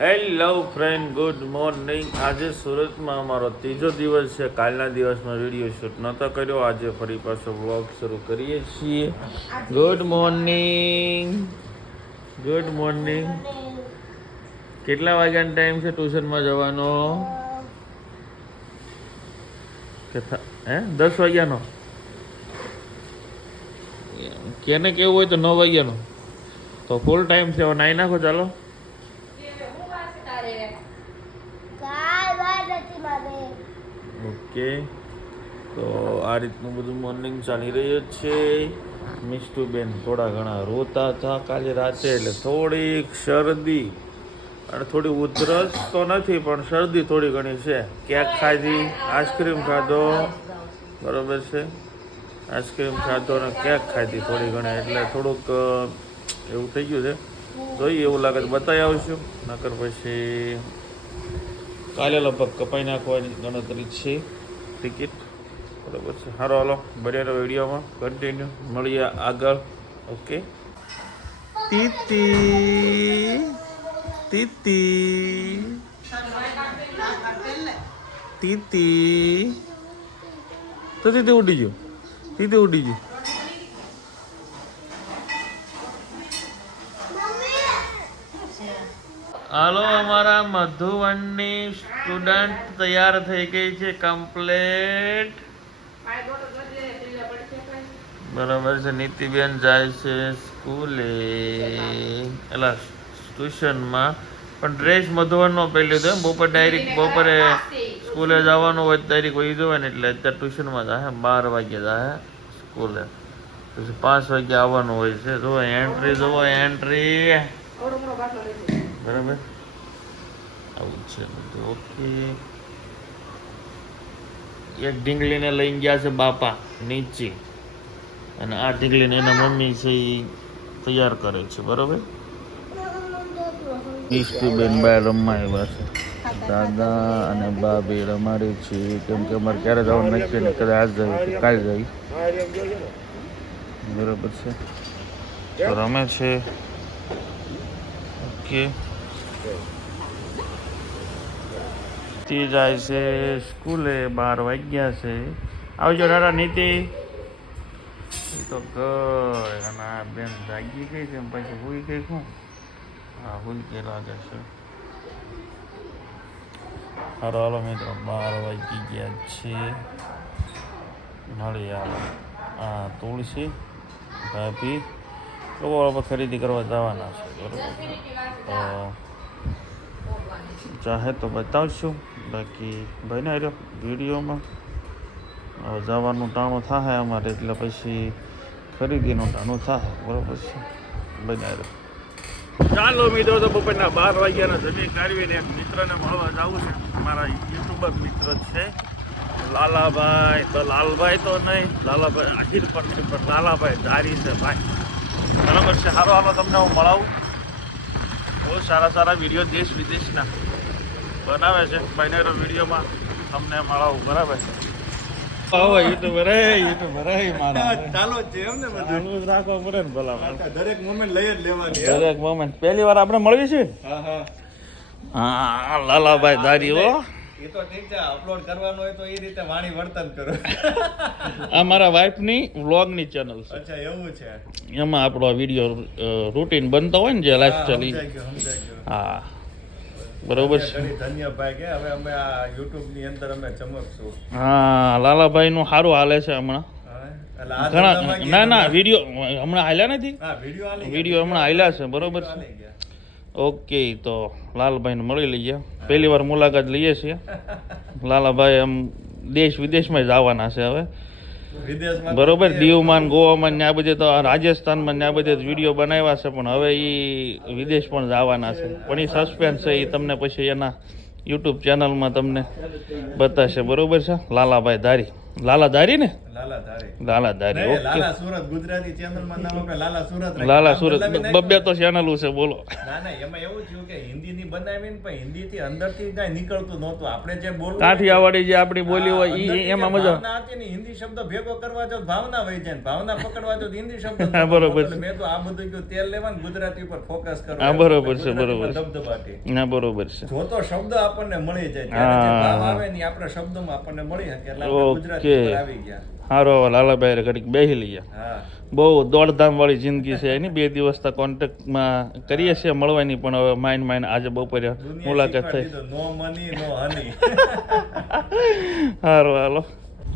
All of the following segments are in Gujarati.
હેલો ફ્રેન્ડ ગુડ મોર્નિંગ આજે સુરતમાં અમારો ત્રીજો દિવસ છે. કાલના દિવસમાં વીડિયો શૂટ નહોતો કર્યો. આજે ફરી પાછો વ્લોગ શરૂ કરીએ છીએ. ગુડ મોર્નિંગ ગુડ મોર્નિંગ કેટલા વાગ્યાનો ટાઈમ છે? ટ્યુશનમાં જવાનો? હે? દસ વાગ્યાનો? કેને કેવું હોય તો નવ વાગ્યાનો. તો ફૂલ ટાઈમ છે. નાઈ નાખો, ચાલો કાલ વાર નથી મારે ઓકે તો આ રીતનું બધું મોર્નિંગ ચાલી રહ્યું છે. મિષ્ટુબેન થોડા ઘણા રોતા હતા કાલે રાતે, એટલે થોડીક શરદી. અને થોડી ઉધરસ તો નથી, પણ શરદી થોડી ઘણી છે. કેક ખાધી? આઈસ્ક્રીમ ખાધો? બરોબર છે. આઈસ્ક્રીમ ખાધો અને કેક ખાધી થોડી ઘણી, એટલે થોડુંક એવું થઈ ગયું છે. જોઈએ એવું લાગે તો બતાવી આવશું. નકર પછી કાલે લગભગ કપાઈ નાખવાની ગણતરી છે. ટિકિટ બરાબર છે સારો હાલો બન્યા વિડીયોમાં કન્ટિન્યુ મળીએ આગળ ઓકે તીતી તીતી તીતી તો તીતી ઉડી ગયો તીતી ઉડી ગયો હાલો, અમારા મધુવનની સ્ટુડન્ટ તૈયાર થઈ ગઈ છે કમ્પ્લેટ બરાબર છે, નીતિબેન જાય છે સ્કૂલે. એલા, ટ્યુશનમાં. પણ ડ્રેસ મધુવનનો પહેર્યો હતો બપોર ડાયરેક્ટ બપોરે સ્કૂલે જવાનું હોય ડાયરેક્ટ વહી જવાય ને એટલે અત્યારે ટ્યુશનમાં જાય બાર વાગ્યે જાય સ્કૂલે. પછી પાંચ વાગ્યે આવવાનું હોય છે. જો એન્ટ્રી જુઓ એન્ટ્રી બરાબર? આવું છે ઓકે. એક ઢીંગલીને લઈને ગયા છે બાપા, નીચે. અને આ ઢીંગલીને એના મમ્મી છે એ તૈયાર કરે છે, બરાબર? ઈષ્ટુબેન બાય રમવા આવ્યા છે. દાદા અને બા રમાડે છે. કેમ કે અમારે ક્યારે જવાનું નક્કી ને કદાચ આજ જાય કાલ જાય બરાબર છે. તો રમે છે. ઓકે. તે જાય છે સ્કૂલે બાર વાગ્યા છે. આવજો દાદા નીતિ. તો ઘર આ બેન જાગી ગઈ છે પછી હુઈ ગઈ શું હા હુઈ ગઈ લાગે છે. હારો હાલો મિત્રો, બાર વાગી ગયા છે. નળી હાલો. આ તુલસી, ભાભી. લોકો ખરીદી કરવા જવાના છે, બરોબર? તો ચાહે તો બતાવશું. બાકી ભાઈને આવ્યો વિડીયોમાં. જવાનું ટાણું થાય અમારે, એટલે પછી ખરીદીનું ટાણું થાય બરોબર છે? બનાવ્યો ચાલો મિત્રો, તો બપોરના બાર વાગ્યાના જમી કાઢવીને એક મિત્રને મળવા જવું છે. મારા યુટ્યુબર મિત્ર છે, લાલાભાઈ. તો લાલભાઈ તો નહીં, લાલાભાઈ આહિર પર પણ લાલાભાઈ ધારી છે ભાઈ. બરાબર છે? સારો હાલો તમને હું મળાવું. બહુ સારા સારા વીડિયો દેશ વિદેશના. બનાવે છે. ભાઈના વિડીયોમાં તમને મળાવું બરાબર? છે હવે યુટ્યુબર હે યુટ્યુબર હે મારા. ચાલો જ છે એમ ને બધું. ચાલુ જ રાખવા પડે ને ભલા આ દરેક મોમેન્ટ લઈ જ લેવાની હે? મોમેન્ટ પહેલી વાર આપણે મળવી છે? હા હા. હા લાલાભાઈ દારીઓ એ તો ઠીક છે અપલોડ કરવાનું હોય તો એ રીતે વાણી વર્તન કરો. આ મારા વાઈફની વ્લોગની ચેનલ છે. અચ્છા એવું છે. એમાં આપણો વીડિયો રૂટીન બનતો હોય ને જે લાઈફ ગયું. હા. બરોબર છે. ધન્યભાઈ કે હવે અમે આ યુટ્યુબની અંદર અમે ચમકશું. હા લાલાભાઈનું સારું હાલે છે હમણાં. ઘણા ના ના વીડિયો હમણાં હાલ્યા નથી? વીડિયો હમણાં હાલ્યા છે બરોબર છે. ઓકે તો લાલભાઈને મળી લઈએ. પહેલી વાર મુલાકાત લઈએ છીએ. લાલાભાઈ આમ દેશ વિદેશમાં જ આવવાના છે હવે. બરોબર દીવમાં ગોવામાં ને આ બધે તો રાજસ્થાનમાં ને આ બધે વીડિયો બનાવ્યા છે પણ હવે એ વિદેશ પણ જવાના છે. પણ એ સસ્પેન્સ છે એ તમને પછી એના યુટ્યુબ ચેનલમાં તમને બતાવશે બરોબર છે? લાલાભાઈ ધારી. લાલા દારી ને? લાલા ધારી. લાલા દારી ઓકે. લાલા સુરત ગુજરાતી ચેનલમાં નામ આપણે લાલા સુરત લાલા સુરત બબ્બે તો ચેનલ છે બોલો. ના ના એમાં એવું થયું કે હિન્દીની બનાવી ને પણ હિન્દી થી અંદરથી કઈ નીકળતું નહોતું. આપણે જે બોલવું કાઠિયાવાડી જે આપણી બોલી હોય ઈ એમાં મજા હતી ને હિન્દી શબ્દ ભેગો કરવા જો ભાવના વહી જાય ભાવના પકડવા જો હિન્દી શબ્દ બરોબર મેં તો આ બધું કયું તેલ લેવા ને ગુજરાતી ઉપર ફોકસ કરવા. હા, બરોબર છે, બરોબર છે. ધબધબાટી ના બરોબર છે. જો તો શબ્દ આપણને મળી જાય. ત્યારે જે ભાવ આવે ને આપણે શબ્દોમાં આપણને મળી શકે. એટલે ગુજરાતી ઓકે. હારો લાલાભાઈ ઘડીક બેસી લઈએ બહુ દોડધામ વાળી જિંદગી છે. એની બે દિવસ તો કોન્ટેક્ટમાં કરીએ છીએ મળવાની પણ હવે માઇન્ડ માઇન આજે બપોરે મુલાકાત થઈ. નો મની નો હની સારું હાલો.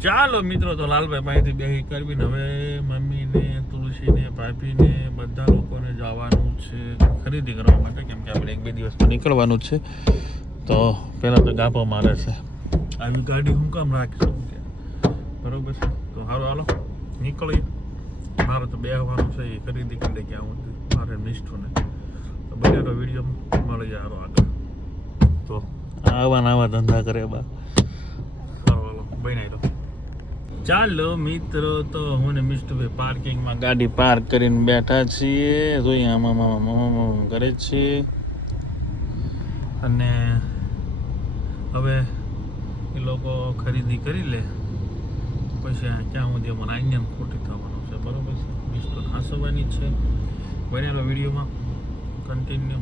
ચાલો મિત્રો તો લાલભાઈ પાસેથી બેહી કરવીને હવે મમ્મીને તુલસીને ભાભીને બધા લોકોને જવાનું છે ખરીદી કરવા માટે કેમ કે આપણે એક બે દિવસમાં નીકળવાનું છે. તો પહેલાં તો ગાભો મારે છે. આવી ગાડી હું કામ રાખીશું? બરોબર છે? તો સારું હાલો. નીકળીએ. મારે તો બેહવાનું છે, એ ખરીદી કરી ક્યાં સુધી મારે મિસ્ટું ને તો બંનેનો વીડિયો મળી જાય સારો આગળ. તો આવા ને આવા ધંધા કરે બા સારું હાલો. બનાવી દો ચાલો, મિત્રો, તો હું ને મિસ્ટુભાઈ પાર્કિંગમાં ગાડી પાર્ક કરીને બેઠા છીએ. જોઈએ આમાં મામા મામા કરે છીએ અને હવે એ લોકો ખરીદી કરી લે. પછી ત્યાં સુધી મને અહીંયા ખોટી થવાનું છે બરાબર છે? મિસ્ટુ હાંસવાની છે. બનેલો વિડીયોમાં. કન્ટિન્યુ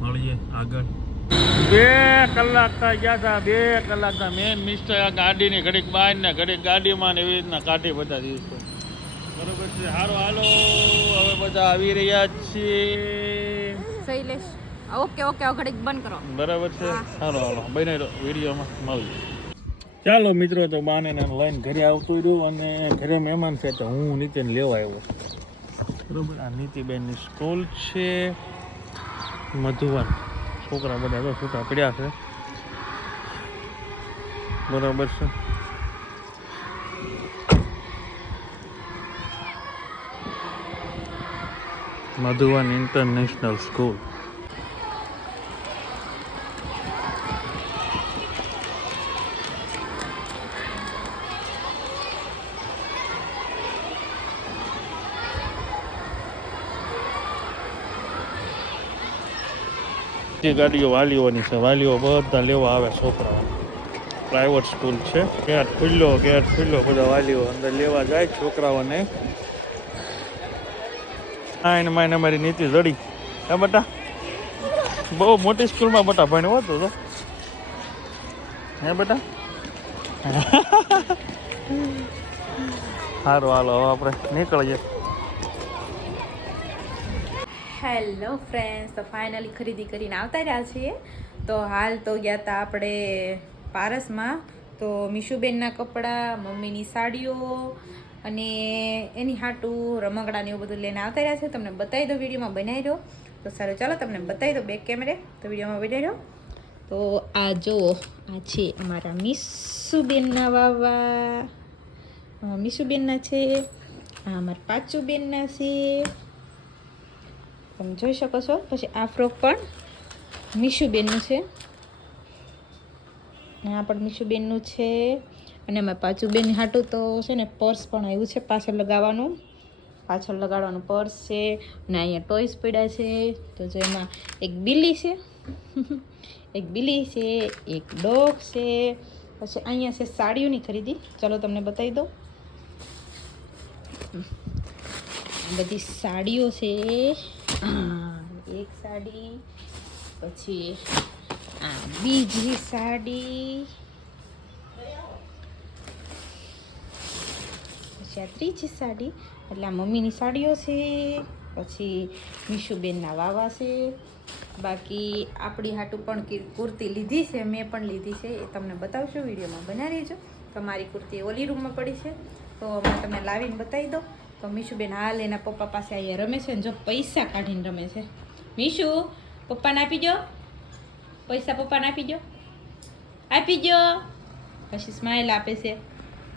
મળીએ આગળ. બે કલાક થઈ ગયા હતા બે કલાક મેન મિસ્ટર આ ગાડીની ઘડીક બહાર ને ઘડીક ગાડીમાં ને એવી રીતના કાઢી બધા દિવસો. બરોબર છે. સારું હાલો. હવે બધા આવી રહ્યા છીએ. શૈલેષ ઓકે ઓકે ઘડીક બંધ કરો. બરાબર છે. સારું હાલો બને વિડીયોમાં મળીએ. ચાલો મિત્રો, તો બાને લઈને ઘરે આવતો રહ્યો અને ઘરે મહેમાન છે તો હું નીતિને લેવા આવ્યો. બરોબર, આ નીતિબેનની સ્કૂલ છે મધુવન. છોકરા બધા તો છૂટા પડ્યા છે. બરાબર છે. મધુવન ઇન્ટરનેશનલ સ્કૂલ જે ગાડીઓ, વાલીઓની છે. વાલીઓ બધા લેવા આવે છોકરાઓ. પ્રાઇવેટ સ્કૂલ છે. ગેટ ખુલ્લો ગેટ ખુલ્લો બધા વાલીઓ અંદર લેવા જાય છોકરાઓને. હા એને માઈને મારી નીતિ જડી. હે, બટા? બહુ મોટી સ્કૂલમાં બટા ભણ્યો હતો તો. હે, બટા? સારું હાલો, હવે આપણે નીકળીએ. હેલો ફ્રેન્ડ્સ તો ફાઇનલી ખરીદી કરીને આવતા રહ્યા છીએ. તો હાલ તો ગયા હતા આપણે પારસમાં. તો મીશુબેનના કપડાં, મમ્મીની સાડીઓ અને એની હાટું રમકડાને એવું બધું લઈને આવતા રહ્યા છે તમને બતાવી દો વિડીયોમાં બનાવી દો તો સારું, ચાલો તમને બતાવી દો બેક કેમેરે તો વિડીયોમાં બનાવી દો તો આ જો આ છે અમારા મીશુબેનના વાવા. મીશુબેનના છે, આ અમારા પાચુબેનના છે. તમે જોઈ શકો છો. પછી આ ફ્રોક પણ મીશુબેનનું છે. આ પણ મીશુબેનનું છે. અને એમાં પાચુબેન હાટું તો છે ને પર્સ પણ આવ્યું છે પાછળ લગાવવાનું. પાછળ લગાડવાનું પર્સ છે અને અહીંયા ટોયસ પડ્યા છે. તો જો એમાં એક બિલ્લી છે. એક બિલ્લી છે, એક ડોગ છે. પછી અહીંયા છે સાડીઓની ખરીદી. ચલો તમને બતાવી દો બધી સાડીઓ છે. એક સાડી, પછી આ બીજી સાડી, પછી આ ત્રીજી સાડી, એટલે આ મમ્મીની સાડીઓ છે, પછી મીશુબેનના વાવા છે, બાકી આપણી હાટું પણ કુર્તી લીધી છે, મેં પણ લીધી છે, એ તમને બતાવશું, વિડીયોમાં બનાવી રહેજો તમારી કુર્તી ઓલી રૂમમાં પડી છે, તો અમે તમને લાવીને બતાવી દઉં તો મીશુબેન હાલ એના પપ્પા પાસે અહીંયા રમે છે ને જો પૈસા કાઢીને રમે છે. મીશુ પપ્પાને આપી દો પૈસા પપ્પાને આપી દો આપી દો પછી સ્માઇલ આપે છે.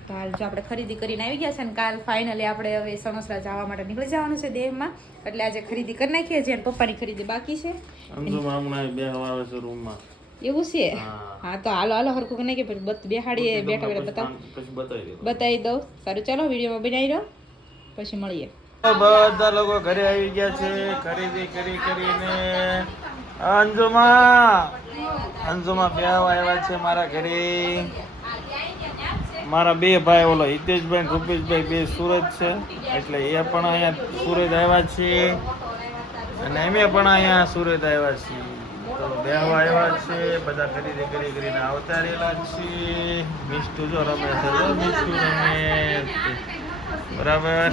તો હાલ જો આપણે ખરીદી કરીને આવી ગયા છે ને કાલ ફાઇનલી આપણે હવે સણોસરા જવા માટે નીકળી જવાનું છે દેહમાં. એટલે આજે ખરીદી કરી નાખીએ છીએ અને પપ્પાની ખરીદી બાકી છે. એવું છે? હા. તો હાલો હાલો હરખું કે પછી બેહાડીએ બેઠા બેઠા બતાવી બતાવી દઉં. સારું ચાલો વિડીયોમાં બનાવી દો પછી મળીએ. બધા લોકો ઘરે આવી ગયા છે. ખરીદી કરી કરીને. અંજુમા! અંજુમા બે આવ્યા છે મારા ઘરે. મારા બે ભાઈ, ઓલો હિતેશભાઈ રૂપેશભાઈ બે સુરત છે. એટલે એ પણ અહીંયા સુરત આવ્યા છે અને અમે પણ અહીંયા સુરત આવ્યા છીએ. તો બેહવા આવ્યા છે. બધા ખરીદી કરી કરીને આવતા રહેલા છે મિસ્ટુ જો રમે છે. મિસ્ટુ રમે બરાબર.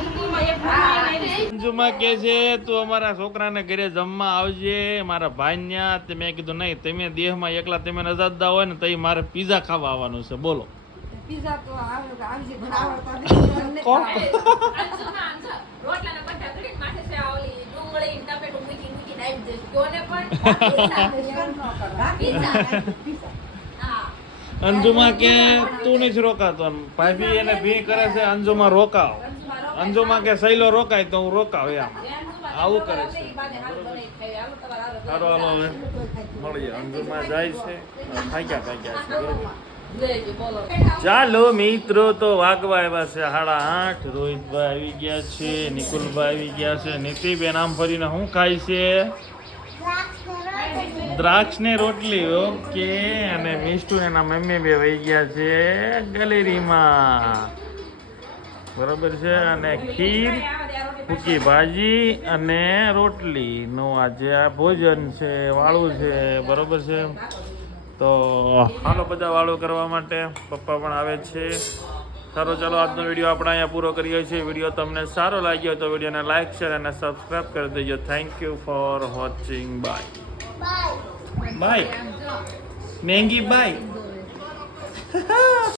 અંજુમાં કે છે તું અમારા છોકરાને ઘરે જમવા આવજે. મારા ભાઈન્યા તે મેં કીધું નહીં તમે દેહમાં એકલા તમે નજાદા હોય ને તો મારે પીઝા ખાવા આવવાનું છે. બોલો. કોણ? રોટલાના બધા ઘડીક માથે છે આ અંજુમાં કે તું નહીં રોકાતો ભાઈ ભાભી એને ભી કરે છે, અંજુમાં રોકાવ. અંજુમા કે સહેલો રોકાય તો હું રોકાવ એમ. આવું કરે છે. સારો હાલો, હવે મળીએ. અંજુમા જાય છે. થાક્યા થાક્યા છે. ચાલો, મિત્રો, તો વાગવા આવ્યા છે સાડા આઠ. રોહિતભાઈ આવી ગયા છે, નિકુલભાઈ આવી ગયા છે, નીતિબેન આમ ફરીને શું ખાય છે? દ્રાક્ષ ને રોટલી, ઓકે. અને મિસ્ટુ એના મમ્મી બે વહી ગયા છે ગલેરીમાં. બરાબર છે? અને ખીર ફૂકી ભાજી અને રોટલી. નું આજે આ ભોજન છે, વાળું છે, બરોબર છે? તો હાલો બધા વાળું કરવા માટે પપ્પા પણ આવે છે. સારો, ચાલો, આજનો વીડિયો આપણે અહીંયા પૂરો કરીએ છીએ. વીડિયો તમને સારો લાગ્યો તો વિડીયોને લાઇક શેર અને સબસ્ક્રાઈબ કરી દેજો. Thank you for watching bye bye bye મેંગી by